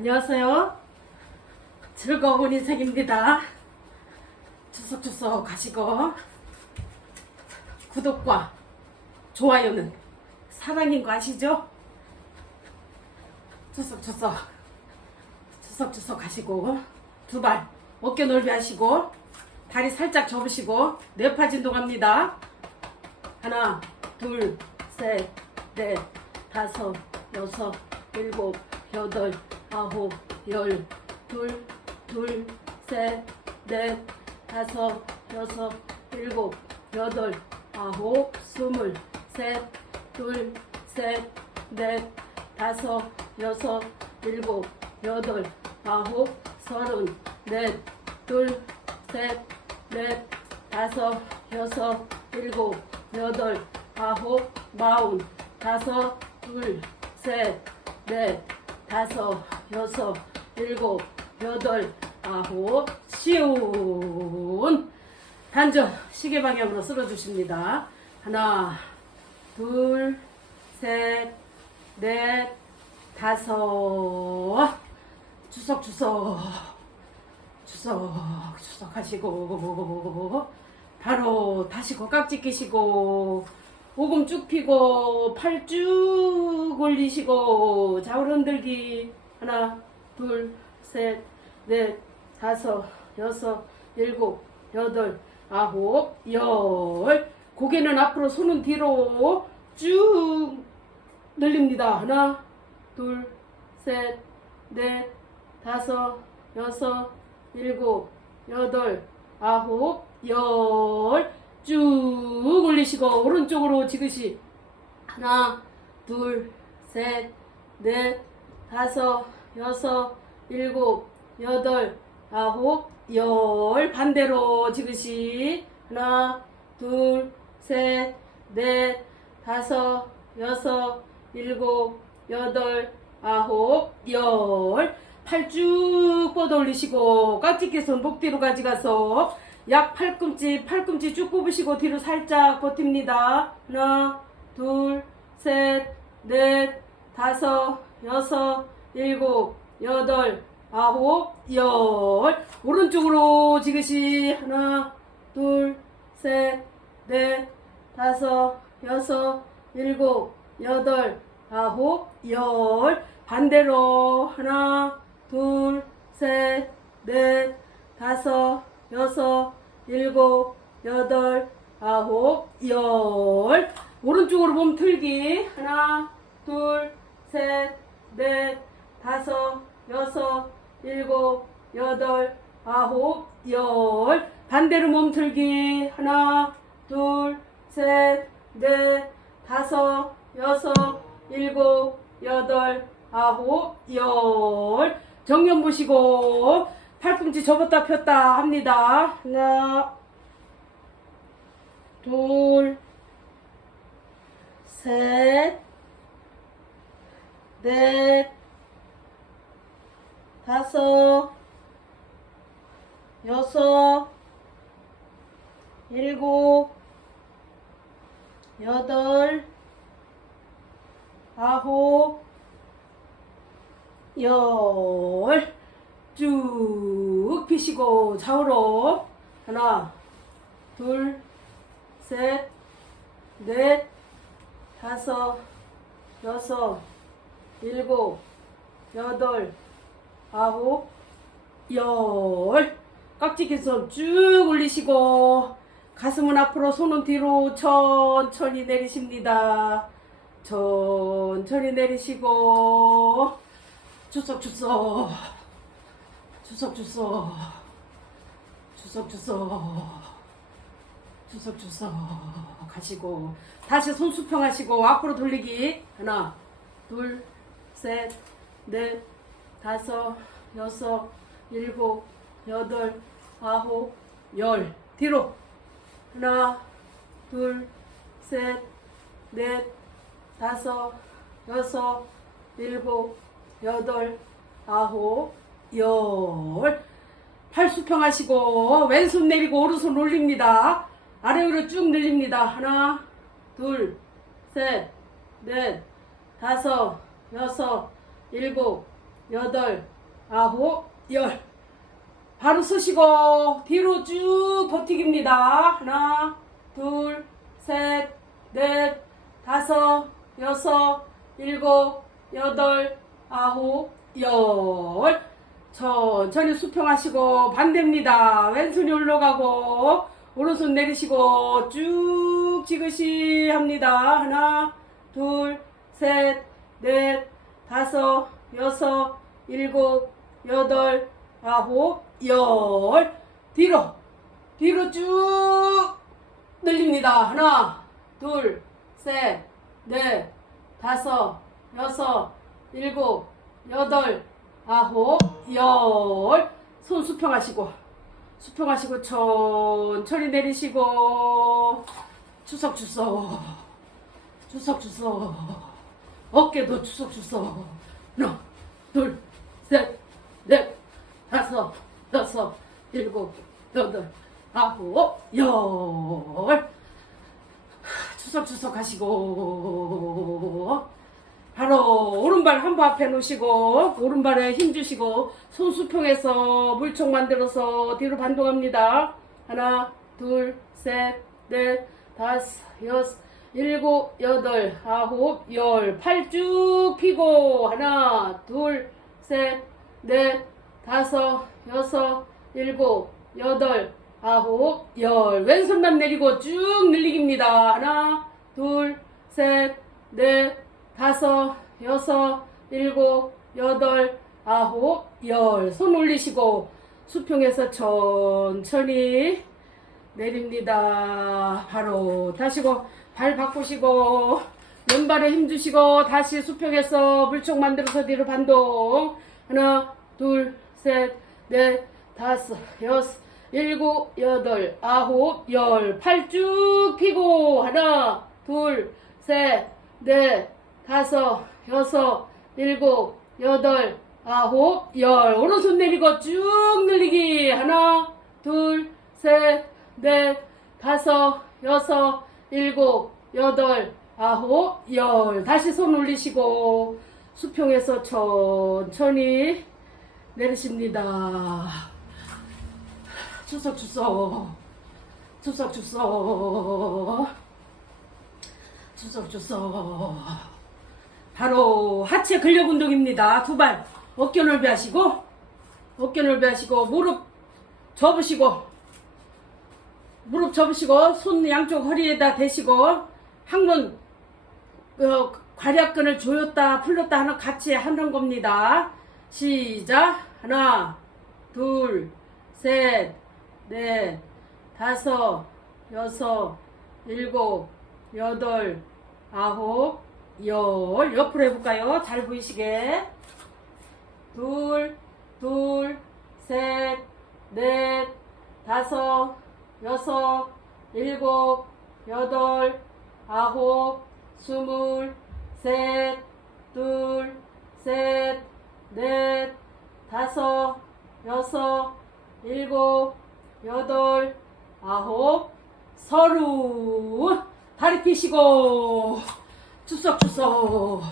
안녕하세요. 즐거운 인생입니다. 추석추석 가시고 구독과 좋아요는 사랑인 거 아시죠? 추석추석 추석추석 가시고 두 발 어깨 넓이 하시고 다리 살짝 접으시고 뇌파 진동합니다. 하나, 둘, 셋, 넷, 다섯, 여섯, 일곱, 여덟, 아홉, 열, 둘, 둘, 셋, 넷, 다섯, 여섯, 일곱, 여덟, 아홉, 스물, 셋, 둘, 셋, 넷, 다섯, 여섯, 일곱, 여덟, 아홉, 서른, 넷, 둘, 셋, 넷, 다섯, 여섯, 일곱, 여덟, 아홉, 마흔, 다섯, 둘, 셋, 넷, 다섯, 여섯, 일곱, 여덟, 아홉, 쉬운. 단전 시계 방향으로 쓸어주십니다. 하나, 둘, 셋, 넷, 다섯, 주석 주석. 주석 주석 하시고 바로 다시 고 깍지 끼시고 오금 쭉 피고 팔 쭉 올리시고 좌우로 흔들기 하나 둘 셋 넷 다섯 여섯 일곱 여덟 아홉 열 고개는 앞으로 손은 뒤로 쭉 늘립니다 하나 둘 셋 넷 다섯, 여섯, 일곱, 여덟, 아홉, 열. 쭉 올리시고, 오른쪽으로 지그시. 하나, 둘, 셋, 넷, 다섯, 여섯, 일곱, 여덟, 아홉, 열. 반대로 지그시. 하나, 둘, 셋, 넷, 다섯, 여섯, 일곱, 여덟, 아홉, 열. 팔 쭉 뻗어 올리시고 깍지 끼서 목 뒤로 가져가서 약 팔꿈치 팔꿈치 쭉 뽑으시고 뒤로 살짝 버팁니다. 하나 둘 셋 넷 다섯 여섯 일곱 여덟 아홉 열 오른쪽으로 지그시 하나 둘 셋 넷 다섯 여섯 일곱 여덟 아홉 열 반대로 하나 둘, 셋, 넷, 다섯, 여섯, 일곱, 여덟, 아홉, 열. 오른쪽으로 몸 틀기. 하나, 둘, 셋, 넷, 다섯, 여섯, 일곱, 여덟, 아홉, 열. 반대로 몸 틀기. 하나, 둘, 셋, 넷, 다섯, 여섯, 일곱, 여덟, 아홉, 열. 정면 보시고 팔꿈치 접었다 폈다 합니다. 하나, 둘, 셋, 넷, 다섯, 여섯, 일곱, 여덟, 아홉, 열, 쭉 피시고 좌우로. 하나, 둘, 셋, 넷, 다섯, 여섯, 일곱, 여덟, 아홉, 열. 깍지 계속 쭉 올리시고 가슴은 앞으로 손은 뒤로 천천히 내리십니다. 천천히 내리시고 주석주석 주석주석 주석주석 주석주석 가시고 다시 손 수평하시고 앞으로 돌리기 하나 둘 셋 넷 다섯 여섯 일곱 여덟 아홉 열 뒤로 하나 둘 셋 넷 다섯 여섯 일곱 여덟, 아홉, 열. 팔 수평 하시고 왼손 내리고 오른손 올립니다. 아래 위로 쭉 늘립니다. 하나, 둘, 셋, 넷, 다섯, 여섯, 일곱, 여덟, 아홉, 열. 바로 서시고 뒤로 쭉 버티기입니다. 하나, 둘, 셋, 넷, 다섯, 여섯, 일곱, 여덟, 아홉, 열. 천천히 수평하시고 반대입니다. 왼손이 올라가고 오른손 내리시고 쭉 지그시 합니다. 하나, 둘, 셋, 넷, 다섯, 여섯, 일곱, 여덟, 아홉, 열. 뒤로, 뒤로 쭉 늘립니다. 하나, 둘, 셋, 넷, 다섯, 여섯, 일곱, 여덟, 아홉, 열. 손 수평하시고, 수평하시고, 천천히 내리시고, 추석추석, 추석추석, 어깨도 추석추석. 하나, 둘, 셋, 넷, 다섯, 여섯, 일곱, 여덟, 아홉, 열. 추석추석 하시고, 바로 오른발 한 번 앞에 놓으시고 오른발에 힘 주시고 손 수평해서 물총 만들어서 뒤로 반동합니다. 하나, 둘, 셋, 넷, 다섯, 여섯, 일곱, 여덟, 아홉, 열. 팔쭉 펴고 하나, 둘, 셋, 넷, 다섯, 여섯, 일곱, 여덟, 아홉, 열. 왼손만 내리고 쭉 늘리기입니다. 하나, 둘, 셋, 넷, 다섯, 여섯, 일곱, 여덟, 아홉, 열. 손 올리시고 수평에서 천천히 내립니다. 바로 다시고 발 바꾸시고 왼발에 힘 주시고 다시 수평에서 물총 만들어서 뒤로 반동. 하나, 둘, 셋, 넷, 다섯, 여섯, 일곱, 여덟, 아홉, 열. 팔쭉 펴고 하나, 둘, 셋, 넷, 다섯, 여섯, 일곱, 여덟, 아홉, 열. 오른손 내리고 쭉 늘리기. 하나, 둘, 셋, 넷, 다섯, 여섯, 일곱, 여덟, 아홉, 열. 다시 손 올리시고 수평에서 천천히 내리십니다. 추석 추석 추석 추석 추석 추석 바로 하체 근력 운동입니다. 두 발 어깨 넓이 하시고 어깨 넓이 하시고 무릎 접으시고 무릎 접으시고 손 양쪽 허리에다 대시고 한번 어, 괄약근을 조였다 풀렸다 하는 같이 하는 겁니다. 시작 하나 둘셋넷 다섯 여섯 일곱 여덟 아홉 열 옆으로 해볼까요? 잘 보이시게 둘, 둘, 셋, 넷, 다섯, 여섯, 일곱, 여덟, 아홉, 스물, 셋, 둘, 셋, 넷, 다섯, 여섯, 일곱, 여덟, 아홉, 서른. 다리 펴시고, 추석추석.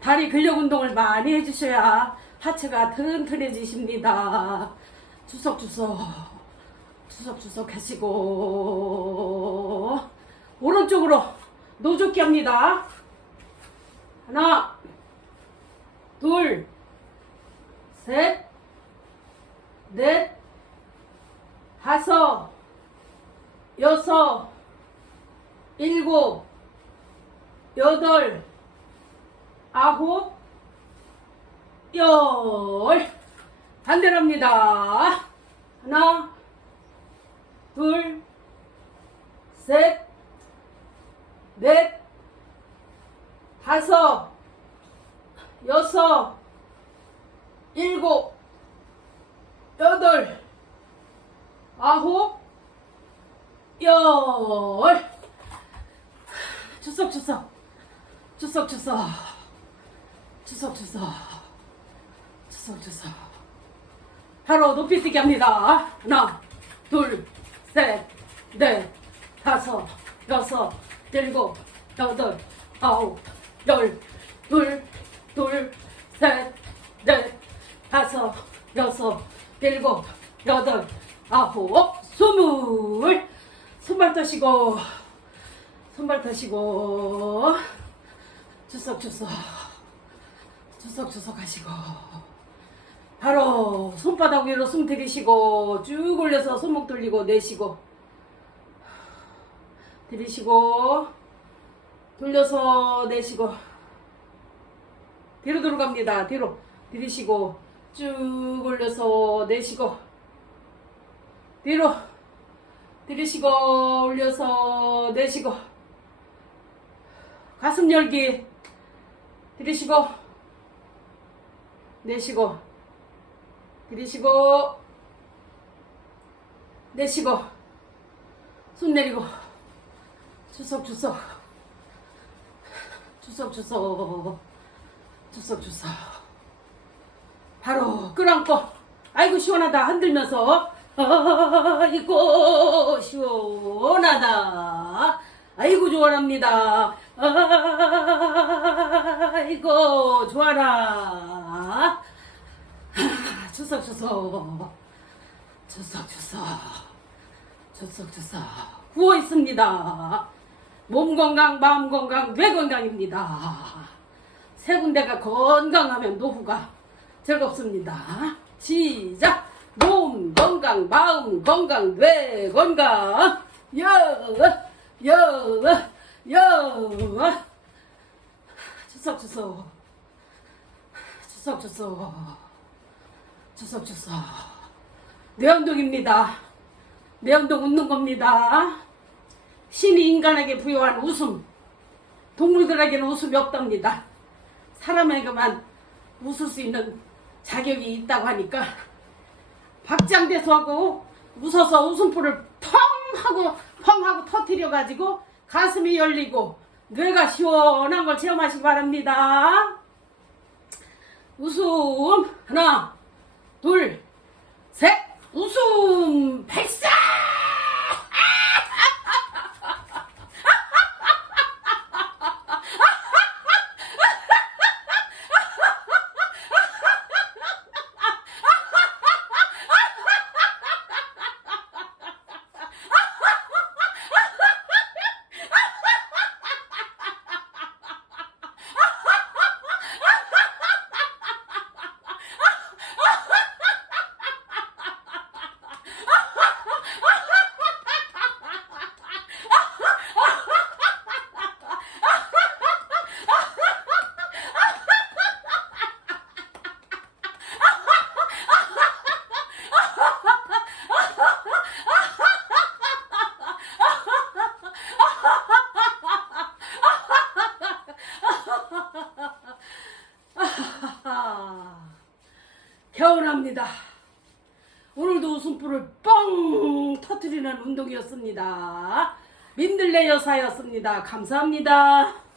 다리 근력 운동을 많이 해주셔야 하체가 튼튼해지십니다. 추석추석. 추석추석 하시고, 오른쪽으로 노젓기 합니다. 하나, 둘, 셋, 넷, 다섯, 여섯, 일곱, 여덟, 아홉, 열. 반대로 합니다. 하나, 둘, 셋, 넷, 다섯, 여섯, 일곱, 여덟, 아홉, 열. 주석, 주석. 주석, 주석. 주석, 주석. 주석, 주석. 바로 높이 뛰기 합니다. 하나, 둘, 넷, 넷, 다섯, 여섯, 일곱, 여덟, 아홉, 열, 둘, 둘, 셋, 넷, 다섯, 여섯, 일곱, 여덟, 아홉, 스물. 손발 터시고, 손발 터시고, 주석주석, 주석주석 하시고. 바로 손바닥 위로 숨 들이시고 쭉 올려서 손목 돌리고 내쉬고 들이시고 돌려서 내쉬고 뒤로 들어갑니다. 뒤로 들이시고 쭉 올려서 내쉬고 뒤로 들이쉬고 올려서 내쉬고 가슴 열기 들이쉬고 내쉬고 들이쉬고 내쉬고 손 내리고 주석 주석 주석 주석 주석 주석. 바로 끌어안고 아이고 시원하다. 흔들면서 아이고 시원하다. 아이고 좋아랍니다. 아이고 좋아라 주석주석 주석주석 주석주석 구워 있습니다 몸 건강 마음 건강 뇌 건강입니다 세 군데가 건강하면 노후가 즐겁습니다. 시작! 몸 건강, 마음 건강, 뇌 건강. 여, 여, 여. 주석, 주석. 주석, 주석. 주석, 주석. 뇌운동입니다. 뇌운동 웃는 겁니다. 신이 인간에게 부여한 웃음. 동물들에게는 웃음이 없답니다. 사람에게만 웃을 수 있는 자격이 있다고 하니까 박장대소하고 웃어서 웃음포를 텅 하고 펑 하고 터트려 가지고 가슴이 열리고 뇌가 시원한 걸 체험하시기 바랍니다. 웃음 하나 둘 셋. 웃음 발사 개운합니다. 오늘도 웃음불을 뻥 터트리는 운동이었습니다. 민들레 여사였습니다. 감사합니다.